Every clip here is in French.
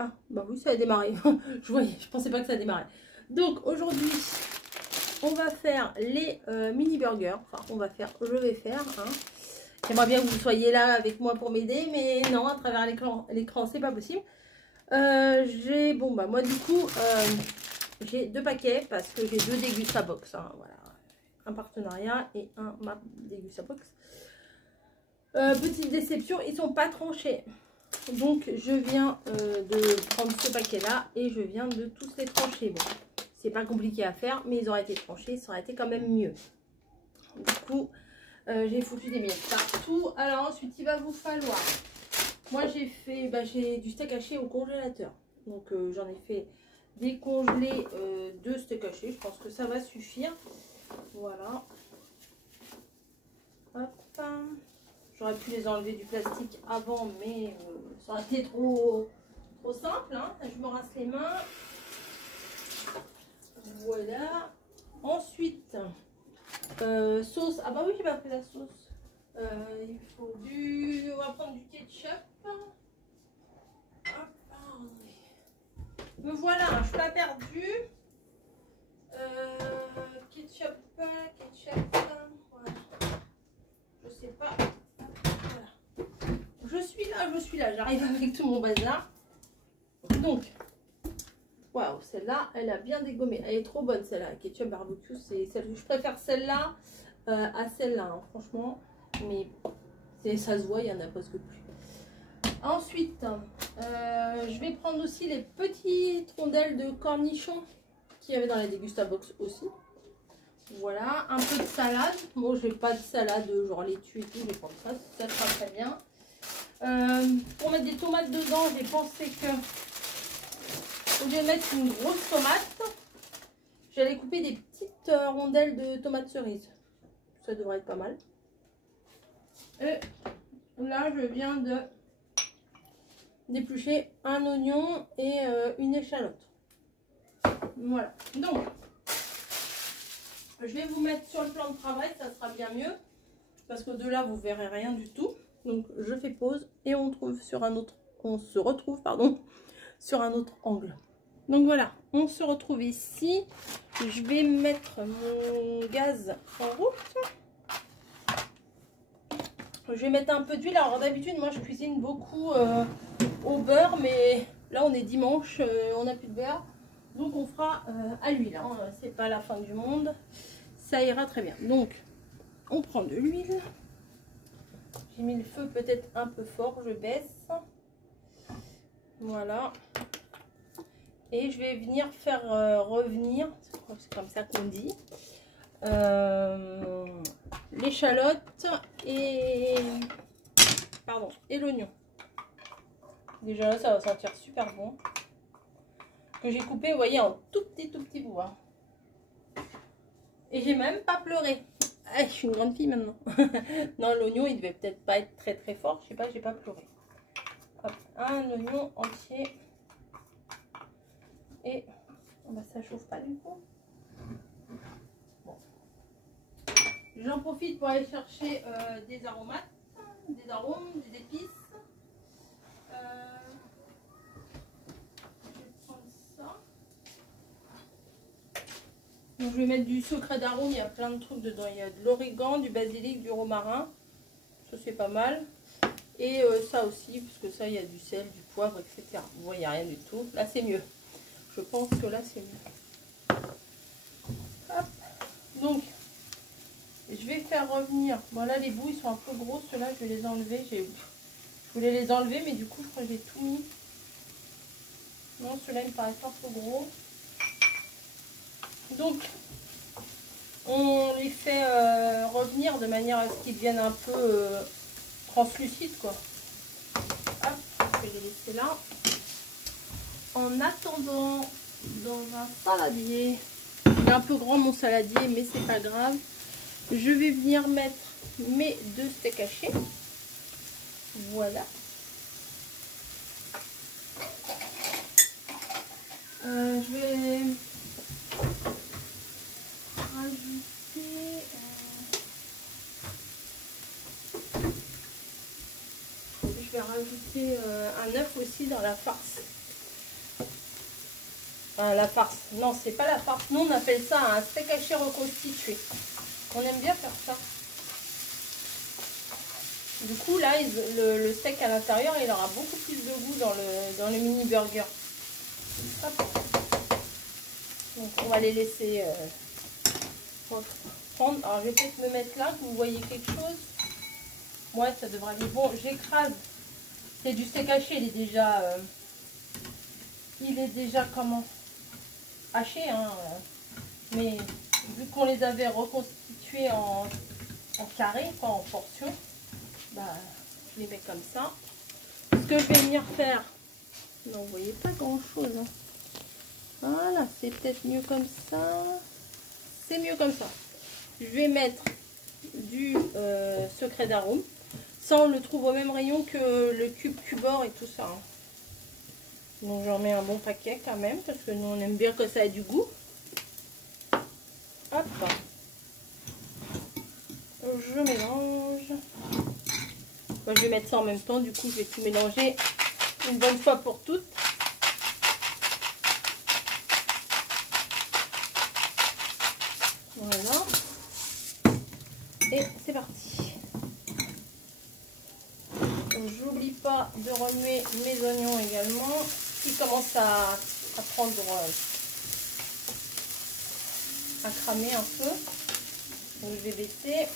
Ah, bah oui, ça a démarré. Je pensais pas que ça démarrait. Donc, aujourd'hui, on va faire les mini burgers. Enfin, je vais faire. Hein. J'aimerais bien que vous soyez là avec moi pour m'aider, mais non, à travers l'écran, c'est pas possible. Bon, bah moi, du coup, j'ai 2 paquets parce que j'ai 2 Degustabox. Hein, voilà. Un partenariat et un map Degustabox. Petite déception, ils sont pas tranchés. Donc je viens de prendre ce paquet là et je viens de tous les trancher. Bon, c'est pas compliqué à faire, mais ils auraient été tranchés, ça aurait été quand même mieux. Du coup, j'ai foutu des miettes partout. Alors ensuite, il va vous falloir. Moi j'ai du steak haché au congélateur. Donc j'en ai fait décongeler 2 steaks hachés. Je pense que ça va suffire. Voilà. Hop. J'aurais pu les enlever du plastique avant, mais ça aurait été trop simple. Hein. Je me rince les mains. Voilà. Ensuite, sauce. Ah bah oui, j'ai pas pris la sauce. Il faut on va prendre du ketchup. Hop, me voilà, je suis pas perdue. Ketchup. Voilà. Je sais pas. Je suis là, j'arrive avec tout mon bazar. Donc, waouh, celle-là, elle a bien dégommé. Elle est trop bonne, celle-là. Ketchup barbecue, c'est celle je préfère celle-là à celle-là, hein, franchement. Mais ça se voit, il y en a presque plus. Ensuite, je vais prendre aussi les petites rondelles de cornichons qu'il y avait dans la Degustabox aussi. Voilà, un peu de salade. Bon, j'ai pas de salade, genre laitue et tout, je vais prendre ça, ça sera très bien. Pour mettre des tomates dedans, j'ai pensé que au lieu de mettre une grosse tomate, j'allais couper des petites rondelles de tomates cerises. Ça devrait être pas mal. Et là, je viens de d'éplucher un oignon et une échalote. Voilà. Donc, je vais vous mettre sur le plan de travail, ça sera bien mieux. Parce que de là, vous verrez rien du tout. Donc, je fais pause et on se retrouve sur un autre angle. Donc voilà, on se retrouve ici. Je vais mettre mon gaz en route. Je vais mettre un peu d'huile. Alors d'habitude, moi je cuisine beaucoup au beurre, mais là on est dimanche, on n'a plus de beurre. Donc on fera à l'huile. Hein. C'est pas la fin du monde. Ça ira très bien. Donc, on prend de l'huile. J'ai mis le feu peut-être un peu fort, je baisse. Voilà. Et je vais venir faire revenir, c'est comme ça qu'on dit, l'échalote et l'oignon. Déjà là, ça va sentir super bon. Que j'ai coupé, vous voyez, en tout petit bout. Hein. Et j'ai même pas pleuré. Ah, je suis une grande fille maintenant. Non, l'oignon, il devait peut-être pas être très fort. Je sais pas, j'ai pas pleuré. Hop, un oignon entier. Et bah, ça chauffe pas du coup. Bon. J'en profite pour aller chercher des aromates, des arômes, des épices. Je vais prendre ça. Donc, je vais mettre du secret d'arôme. Il y a plein de trucs dedans. Il y a de l'origan, du basilic, du romarin. Ça c'est pas mal. Et ça aussi, parce que ça il y a du sel, du poivre, etc. Vous voyez, il n'y a rien du tout. Là c'est mieux. Je pense que là c'est mieux. Hop. Donc, je vais faire revenir. Bon là les bouts ils sont un peu gros. Ceux-là je vais les enlever. Je voulais les enlever mais du coup je crois que j'ai tout mis. Non, ceux-là ils me paraissent un peu gros. Donc, on les fait revenir de manière à ce qu'ils deviennent un peu translucides quoi. Hop, je vais les laisser là. En attendant, dans un saladier, il est un peu grand mon saladier, mais c'est pas grave. Je vais venir mettre mes 2 steaks hachés. Voilà. Je vais rajouter. Je vais rajouter un œuf aussi dans la farce. La farce. Non, c'est pas la farce. Nous, on appelle ça un steak haché reconstitué. On aime bien faire ça. Du coup, là, le steak à l'intérieur, il aura beaucoup plus de goût dans le mini burger. Hop. Donc, on va les laisser prendre. Alors, je vais peut-être me mettre là, que vous voyez quelque chose. Ouais, ça devrait aller. Bon, j'écrase. C'est du steak haché, il est déjà comment haché, hein. Mais vu qu'on les avait reconstitués en carré, pas en portions, bah, je les mets comme ça. Ce que je vais venir faire, non, vous voyez pas grand chose, hein. Voilà, c'est peut-être mieux comme ça. C'est mieux comme ça. Je vais mettre du secret d'arôme. Ça, on le trouve au même rayon que le cube-cubor et tout ça, hein. Donc j'en mets un bon paquet quand même, parce que nous on aime bien que ça ait du goût. Hop. Je mélange. Moi, je vais mettre ça en même temps, du coup je vais tout mélanger une bonne fois pour toutes. Voilà. Et c'est parti. J'oublie pas de remuer mes oignons également, qui commencent à prendre, à cramer un peu. Donc je vais baisser.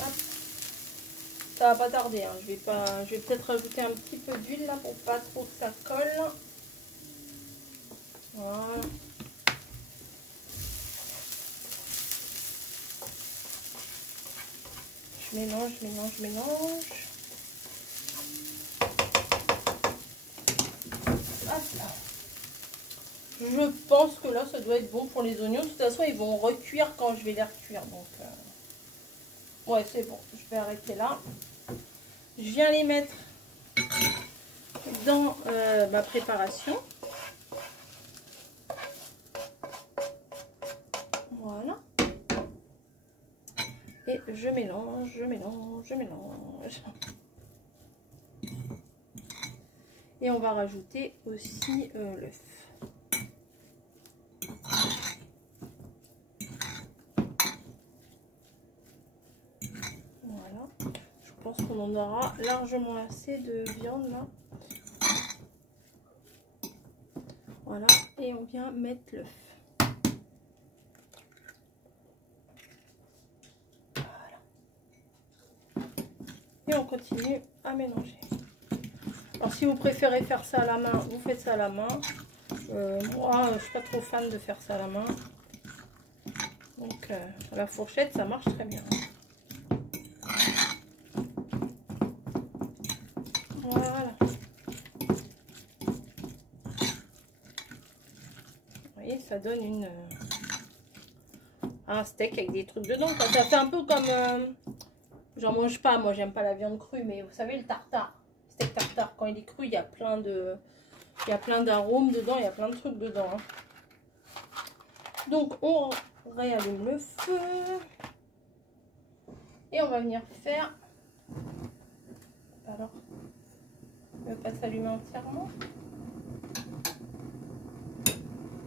Hop. Ça va pas tarder, hein. Je vais peut-être rajouter un petit peu d'huile là pour pas trop que ça colle. Voilà. Je mélange, mélange, mélange. Hop là. Je pense que là, ça doit être bon pour les oignons. De toute façon, ils vont recuire quand je vais les recuire. Donc, ouais, c'est bon. Je vais arrêter là. Je viens les mettre dans ma préparation. Voilà. Et je mélange, je mélange, je mélange. Et on va rajouter aussi l'œuf. Voilà. Je pense qu'on en aura largement assez de viande là. Voilà. Et on vient mettre l'œuf. Et on continue à mélanger. Alors si vous préférez faire ça à la main, vous faites ça à la main. Moi, je suis pas trop fan de faire ça à la main. Donc à la fourchette, ça marche très bien. Voilà. Vous voyez, ça donne un steak avec des trucs dedans. Ça fait un peu comme... j'en mange pas, moi j'aime pas la viande crue, mais vous savez le tartare, steak tartare, quand il est cru, il y a plein d'arômes dedans, il y a plein de trucs dedans, hein. Donc on réallume le feu et on va venir faire, alors, il ne veut pas s'allumer entièrement,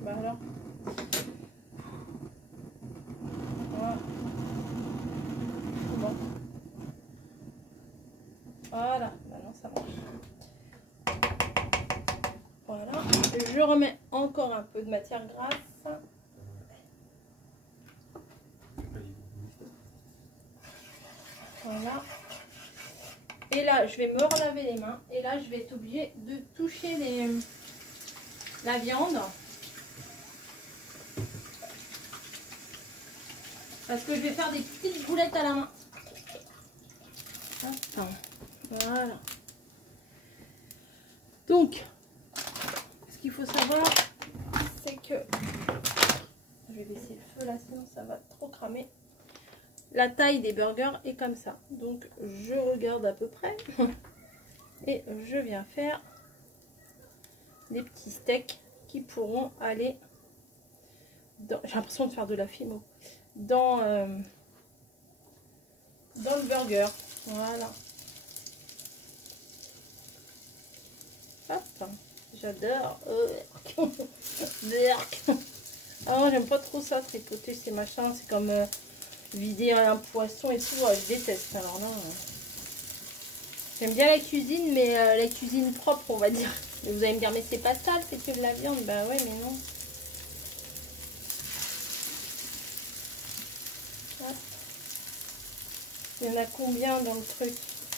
bah alors, voilà. Bon. Voilà, maintenant ça marche. Voilà, je remets encore un peu de matière grasse. Voilà. Et là, je vais me relaver les mains. Et là, je vais être obligée de toucher la viande. Parce que je vais faire des petites boulettes à la main. Attends. Voilà. Donc, ce qu'il faut savoir, c'est que... Je vais baisser le feu là, sinon ça va trop cramer. La taille des burgers est comme ça. Donc, je regarde à peu près. Et je viens faire des petits steaks qui pourront aller... J'ai l'impression de faire de la fimo. Dans le burger. Voilà. Hop. J'adore. Ah non, j'aime pas trop ça, tripoter ces machins. C'est comme vider un poisson et tout. Je déteste. Alors là, j'aime bien la cuisine, mais la cuisine propre, on va dire. Et vous allez me dire, mais c'est pas sale, c'est que de la viande. Bah ouais, mais non. Hop. Il y en a combien dans le truc?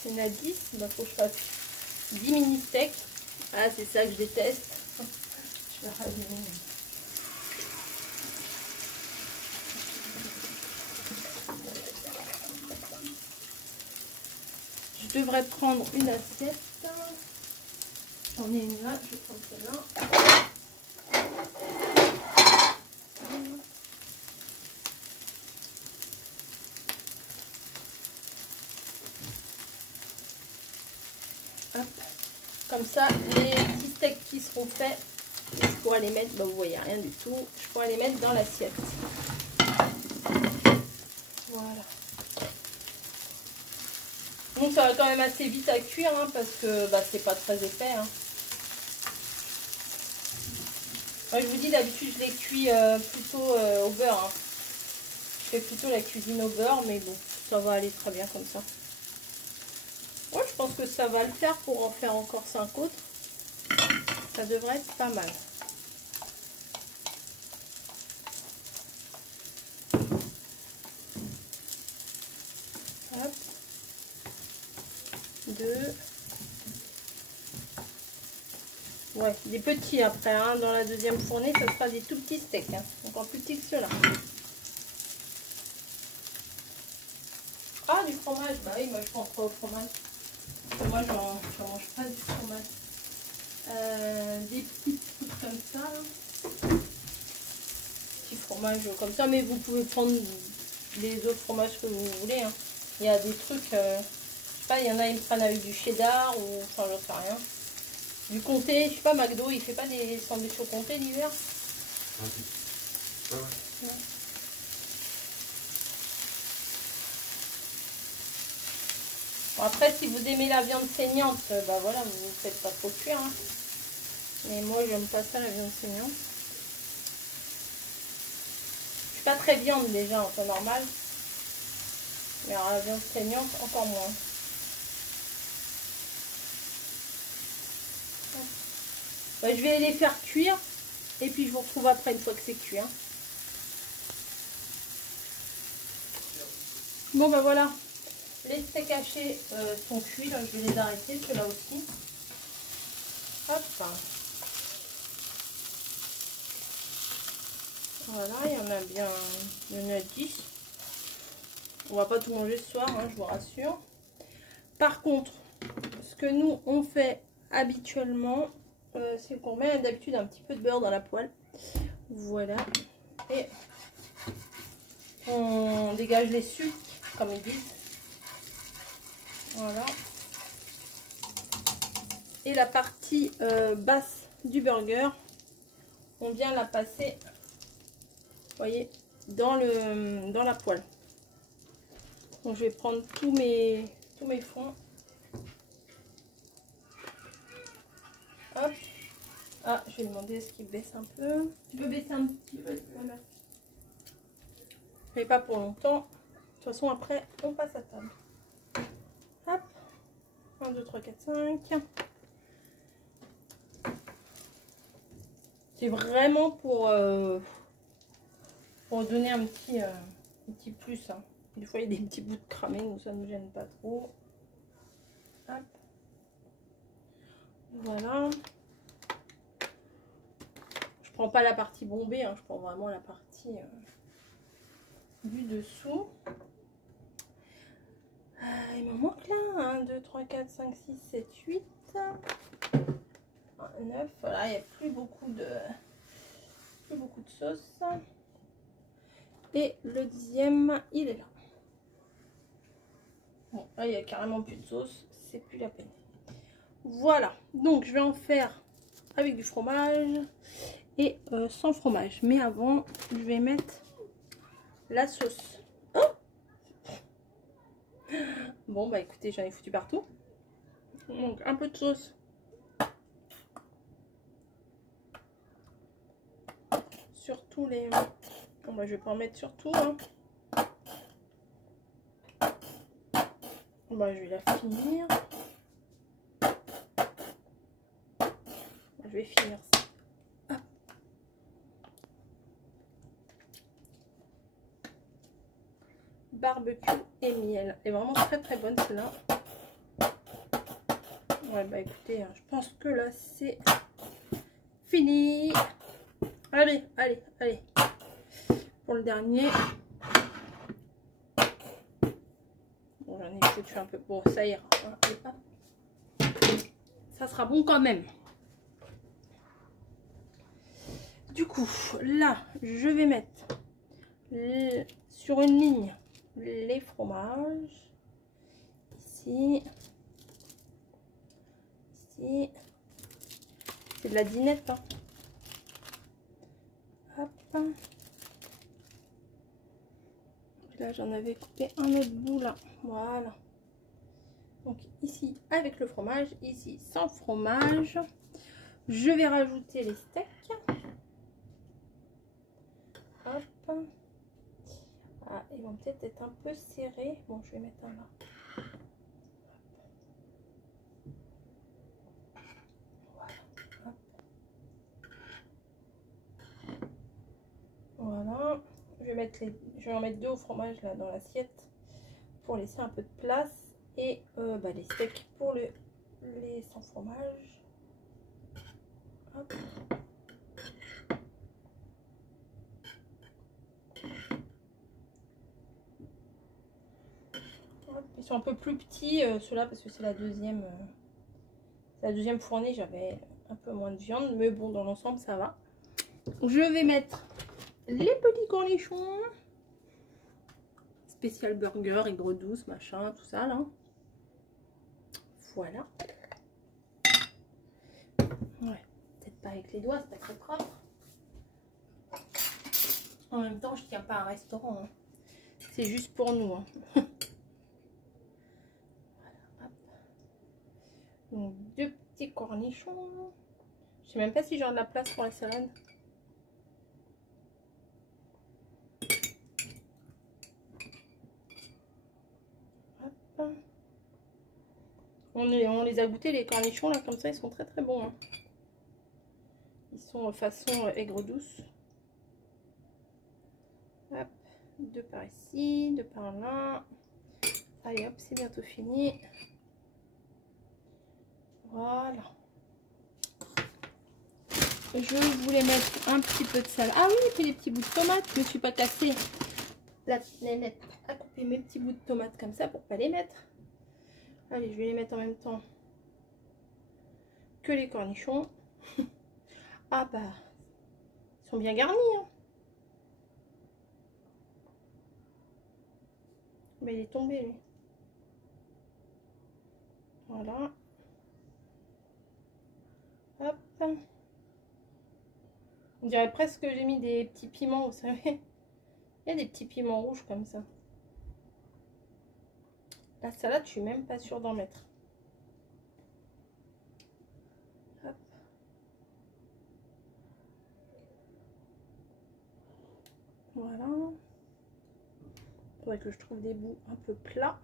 Il y en a 10. Bah faut que je fasse 10 mini steaks. Ah, c'est ça que je déteste. Je vais rallumer. Je devrais prendre une assiette. J'en ai une là, je vais prendre celle-là. Hop. Comme ça, les petits steaks qui seront faits, je pourrais les mettre, bah vous voyez rien du tout, je pourrais les mettre dans l'assiette. Voilà. Donc ça va quand même assez vite à cuire hein, parce que bah, c'est pas très épais. Hein. Moi je vous dis d'habitude je les cuis plutôt au beurre. Hein. Je fais plutôt la cuisine au beurre mais bon ça va aller très bien comme ça. Ouais, je pense que ça va le faire pour en faire encore 5 autres. Ça devrait être pas mal. Hop. 2. Ouais, des petits après. Hein. Dans la deuxième fournée, ça sera des tout petits steaks. Hein. Encore plus petits que ceux-là. Ah, du fromage. Bah oui, moi je prends pas au fromage. Moi, j'en mange pas du fromage. Des petits trucs comme ça. Là. Petits fromages comme ça. Mais vous pouvez prendre les autres fromages que vous voulez. Hein. Il y a des trucs... je sais pas, il y en a, ils me prennent avec du cheddar ou... Enfin, j'en sais rien. Du comté, je sais pas, McDo, il fait pas des sandwichs au comté l'hiver? Ouais. Bon, après, si vous aimez la viande saignante, bah voilà, vous ne faites pas trop cuire. Hein. Mais moi, j'aime pas ça, la viande saignante. Je suis pas très viande déjà, en temps normal. Mais alors, la viande saignante, encore moins. Bah, je vais les faire cuire. Et puis, je vous retrouve après, une fois que c'est cuit. Hein. Bon, bah voilà. Les steaks hachés sont cuits, là, je vais les arrêter, ceux-là aussi. Hop. Voilà, il y en a bien, il y en a 10. On va pas tout manger ce soir, hein, je vous rassure. Par contre, ce que nous, on fait habituellement, c'est qu'on met d'habitude un petit peu de beurre dans la poêle. Voilà. Et on dégage les sucs, comme ils disent. Voilà. Et la partie basse du burger, on vient la passer, vous voyez, dans la poêle. Donc je vais prendre tous mes fonds. Hop. Ah, je vais demander à ce qu'il baisse un peu. Tu peux baisser un petit peu, voilà. Mais pas pour longtemps. De toute façon, après, on passe à table. Hop. 1, 2, 3, 4, 5. C'est vraiment pour donner un petit plus. Hein. Des fois, il y a des petits bouts de cramé, donc ça ne me gêne pas trop. Hop. Voilà. Je prends pas la partie bombée, hein, je prends vraiment la partie du dessous. Il me manque là 1, 2, 3, 4, 5, 6, 7, 8. 9. Voilà, il n'y a plus beaucoup de sauce. Et le 10e, il est là. Bon, là, il n'y a carrément plus de sauce, c'est plus la peine. Voilà, donc je vais en faire avec du fromage et sans fromage. Mais avant, je vais mettre la sauce. Oh, Bon, bah écoutez, j'en ai foutu partout. Donc, un peu de sauce. Sur tous les... Bon, bah je vais pas en mettre sur tout, hein. Bah, je vais la finir. Je vais finir ça. Ah. Barbecue et miel. Elle est vraiment très très bonne celle-là. Ouais, bah écoutez, je pense que là c'est fini. Allez, allez, allez. Pour le dernier. Bon, j'en ai foutu un peu. Bon, ça ira. Ça sera bon quand même. Du coup, là, je vais mettre sur une ligne les fromages. Ici. Ici. C'est de la dinette. Hein. Hop. Là, j'en avais coupé un autre bout là. Voilà. Donc ici avec le fromage, ici sans fromage. Je vais rajouter les steaks. Hop. Ah, ils vont peut-être être un peu serrés. Bon, je vais mettre un là. Voilà. Hop. Voilà. Je vais en mettre deux au fromage là dans l'assiette pour laisser un peu de place. Et bah, les steaks pour les sans fromage. Hop. Ils sont un peu plus petits ceux-là parce que c'est la deuxième fournée. J'avais un peu moins de viande, mais bon, dans l'ensemble ça va. Je vais mettre les petits cornichons spécial burger, aigre douce, machin, tout ça là. Voilà. Ouais, peut-être pas avec les doigts, c'est pas très propre. En même temps, je tiens pas à un restaurant, hein. C'est juste pour nous, hein. Donc, deux petits cornichons. Je sais même pas si j'ai de la place pour la salade. Hop. On les a goûtés, les cornichons, là, comme ça, ils sont très très bons. Hein. Ils sont façon aigre douce. Hop, deux par ici, deux par là. Allez, hop, c'est bientôt fini. Voilà. Je voulais mettre un petit peu de salade. Ah oui, et puis les petits bouts de tomates. Je ne me suis pas cassé la nénette à couper mes petits bouts de tomates comme ça pour pas les mettre. Allez, je vais les mettre en même temps que les cornichons. Ah bah, ils sont bien garnis. Hein. Mais il est tombé lui. Voilà. Hop. On dirait presque que j'ai mis des petits piments, vous savez. Il y a des petits piments rouges comme ça. La salade, je suis même pas sûre d'en mettre. Hop. Voilà. Il faudrait que je trouve des bouts un peu plats.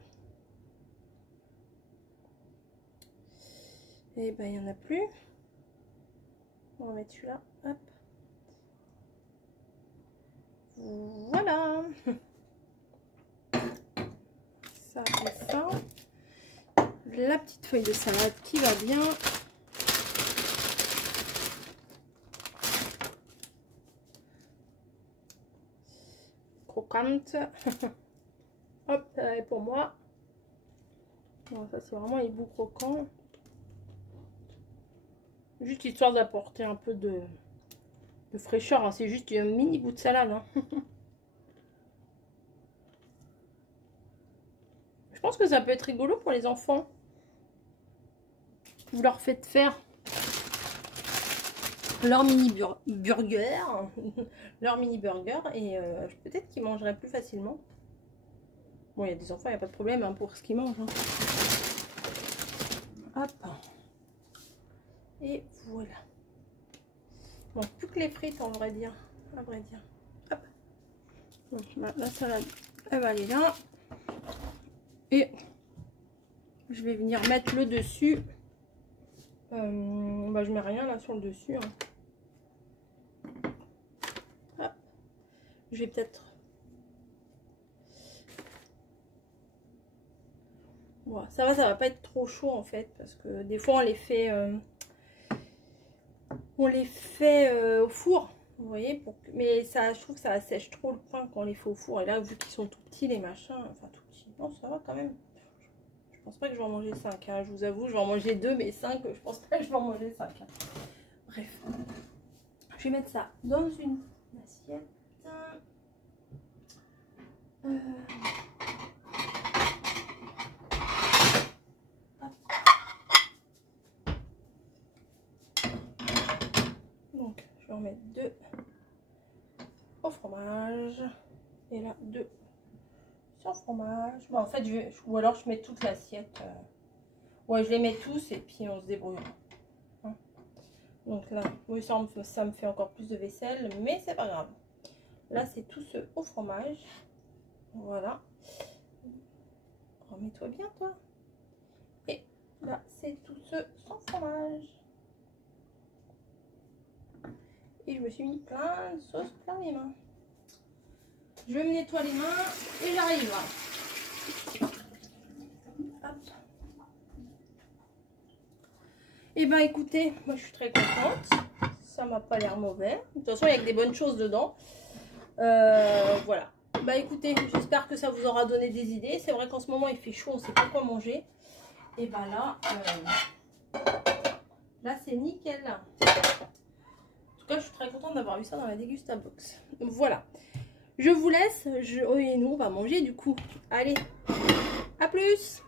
Et ben, il n'y en a plus. On va mettre celui-là. Hop. Voilà. Ça et ça. La petite feuille de salade qui va bien. Croquante. Hop, ça est pour moi. Bon, ça c'est vraiment les bouts croquants. Juste histoire d'apporter un peu de fraîcheur. Hein. C'est juste un mini bout de salade. Hein. Je pense que ça peut être rigolo pour les enfants. Vous leur faites faire leur mini burger. Leur mini burger. Et peut-être qu'ils mangeraient plus facilement. Bon, il y a des enfants, il n'y a pas de problème hein, pour ce qu'ils mangent. Hein. Hop. Et voilà. Bon, plus que les frites, en vrai dire. À vrai dire. Hop. Donc, la salade, elle va aller là. Et je vais venir mettre le dessus. Bah, je mets rien là sur le dessus. Hein. Hop. Je vais peut-être... Bon, ça va pas être trop chaud en fait. Parce que des fois on les fait... au four. Vous voyez, mais ça, je trouve que ça assèche trop le pain quand on les fait au four. Et là, vu qu'ils sont tout petits, les machins, enfin tout petits. Non, ça va quand même. Je pense pas que je vais en manger 5. Hein. Je vous avoue, je vais en manger 2, mais 5, je pense pas que je vais en manger 5. Hein. Bref. Je vais mettre ça dans une assiette. Donc, je vais en mettre 2 au fromage. Et là, 2 sans fromage. Bon, en fait, ou alors je mets toute l'assiette. Ouais, je les mets tous et puis on se débrouillera. Hein. Donc là, oui, ça me fait encore plus de vaisselle, mais c'est pas grave. Là, c'est tout ce au fromage. Voilà. Remets-toi bien, toi. Et là, c'est tout ce sans fromage. Et je me suis mis plein de sauce plein les mains. Je vais me nettoyer les mains et j'arrive. Et ben écoutez, moi je suis très contente. Ça m'a pas l'air mauvais. De toute façon, il y a que des bonnes choses dedans. Voilà. Bah écoutez, j'espère que ça vous aura donné des idées. C'est vrai qu'en ce moment il fait chaud, on sait pas quoi manger. Et ben là c'est nickel. En tout cas, je suis très contente d'avoir eu ça dans la Dégustabox. Voilà. Je vous laisse. Et nous, on va manger du coup. Allez, à plus!